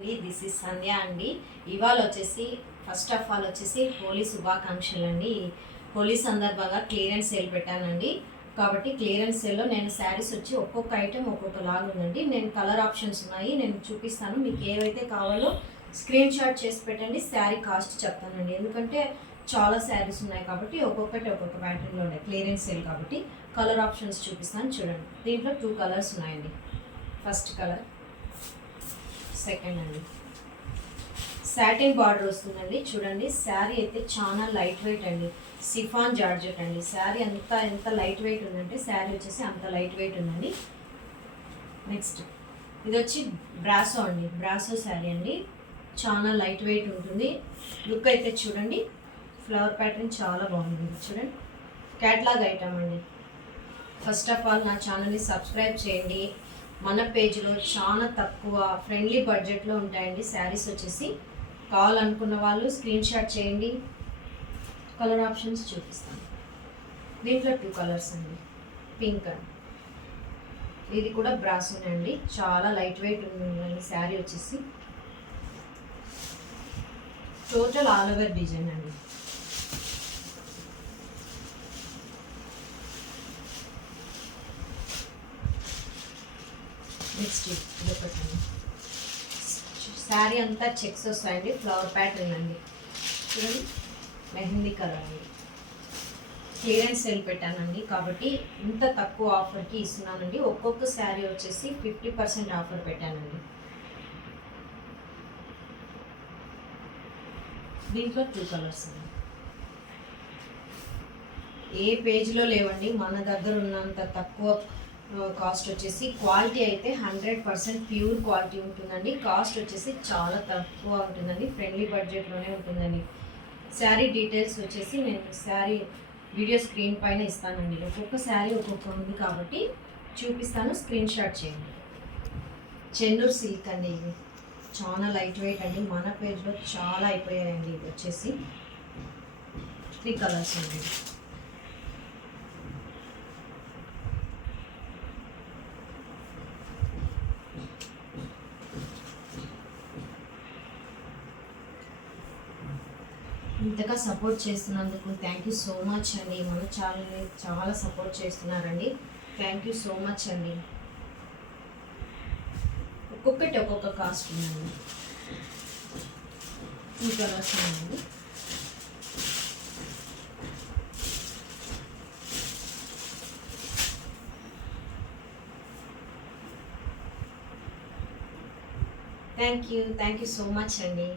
This is సంధ్య అండి. ఇవాళ వచ్చేసి ఫస్ట్ ఆఫ్ ఆల్ వచ్చేసి హోలీ శుభాకాంక్షలు అండి. హోలీ సందర్భంగా క్లియరెన్స్ సేల్ పెట్టానండి. కాబట్టి క్లియరెన్స్ సేల్లో నేను శారీస్ వచ్చి ఒక్కొక్క ఐటెం ఒక్కొక్కలాగా ఉందండి. నేను కలర్ ఆప్షన్స్ ఉన్నాయి, నేను చూపిస్తాను. మీకు ఏవైతే కావాలో స్క్రీన్ షాట్ చేసి పెట్టండి. శారీ కాస్ట్ చెప్తానండి, ఎందుకంటే చాలా శారీస్ ఉన్నాయి కాబట్టి ఒక్కొక్కటి ఒక్కొక్క ప్యాటర్న్లో ఉన్నాయి. క్లియరెన్స్ సేల్ కాబట్టి కలర్ ఆప్షన్స్ చూపిస్తాను చూడండి. దీంట్లో 2 కలర్స్ ఉన్నాయండి. ఫస్ట్ కలర్, సెకండ్ అండి. సాటిన్ బార్డర్ వస్తుందండి. చూడండి, శారీ అయితే చాలా లైట్ వెయిట్ అండి. సిఫాన్ జార్జెట్ అండి. శారీ అంతా ఎంత లైట్ వెయిట్ ఉందంటే శారీ వచ్చేసి అంత లైట్ వెయిట్ ఉందండి. నెక్స్ట్ ఇది వచ్చి బ్రాసో అండి. బ్రాసో శారీ అండి, చాలా లైట్ వెయిట్ ఉంటుంది. లుక్ అయితే చూడండి, ఫ్లవర్ ప్యాటర్న్ చాలా బాగుంటుంది. చూడండి, క్యాట్లాగ్ ఐటమ్ అండి. ఫస్ట్ ఆఫ్ ఆల్ నా ఛానల్ని సబ్స్క్రైబ్ చేయండి. మన పేజ్లో చాలా తక్కువ ఫ్రెండ్లీ బడ్జెట్లో ఉంటాయండి శారీస్ వచ్చేసి. కావాలనుకున్న వాళ్ళు స్క్రీన్ షాట్ చేయండి. కలర్ ఆప్షన్స్ చూపిస్తాను. దీంట్లో 2 కలర్స్ అండి. పింక్ అండి, ఇది కూడా బ్రాసోనే అండి. చాలా లైట్ వెయిట్ ఉందండి శారీ వచ్చేసి. టోటల్ ఆల్ ఓవర్ డిజైన్ అండి. నెక్స్ట్ ఇదొకటి, శారీ అంతా చెక్స్ వస్తాయండి. ఫ్లవర్ ప్యాటర్న్ అండి. చూడండి, మెహందీ కలర్ అండి. క్లియరెన్స్ సేల్ పెట్టానండి కాబట్టి ఇంత తక్కువ ఆఫర్కి ఇస్తున్నానండి. ఒక్కొక్క శారీ వచ్చేసి 50% ఆఫర్ పెట్టానండి. దీంట్లో 2 కలర్స్ అండి. ఏ పేజ్లో లేవండి మన దగ్గర ఉన్నంత తక్కువ కాస్ట్ వచ్చేసి. క్వాలిటీ అయితే 100% ప్యూర్ క్వాలిటీ ఉంటుందండి. కాస్ట్ వచ్చేసి చాలా తక్కువ ఉంటుందండి, ఫ్రెండ్లీ బడ్జెట్లోనే ఉంటుందండి. శారీ డీటెయిల్స్ వచ్చేసి నేను శారీ వీడియో స్క్రీన్ పైన ఇస్తానండి. ఒక్కొక్క శారీ ఒక్కొక్క ఉంది కాబట్టి చూపిస్తాను, స్క్రీన్ షాట్ చేయండి. చెన్నూరు సిల్క్ అండి. ఇది చాలా లైట్ వెయిట్ అండి. మన పేజ్లో చాలా అయిపోయాయండి. ఇది వచ్చేసి 3 కలర్స్ అండి. ఇంతగా సపోర్ట్ చేస్తున్నందుకు థ్యాంక్ యూ సో మచ్ అండి. మన ఛానల్ని చాలా సపోర్ట్ చేస్తున్నారండి. థ్యాంక్ యూ సో మచ్ అండి. ఒక్కొక్కటి ఒక్కొక్క కాస్ట్ ఉందండి. 2 కలర్స్ ఉన్నాయండి. థ్యాంక్ యూ సో మచ్ అండి.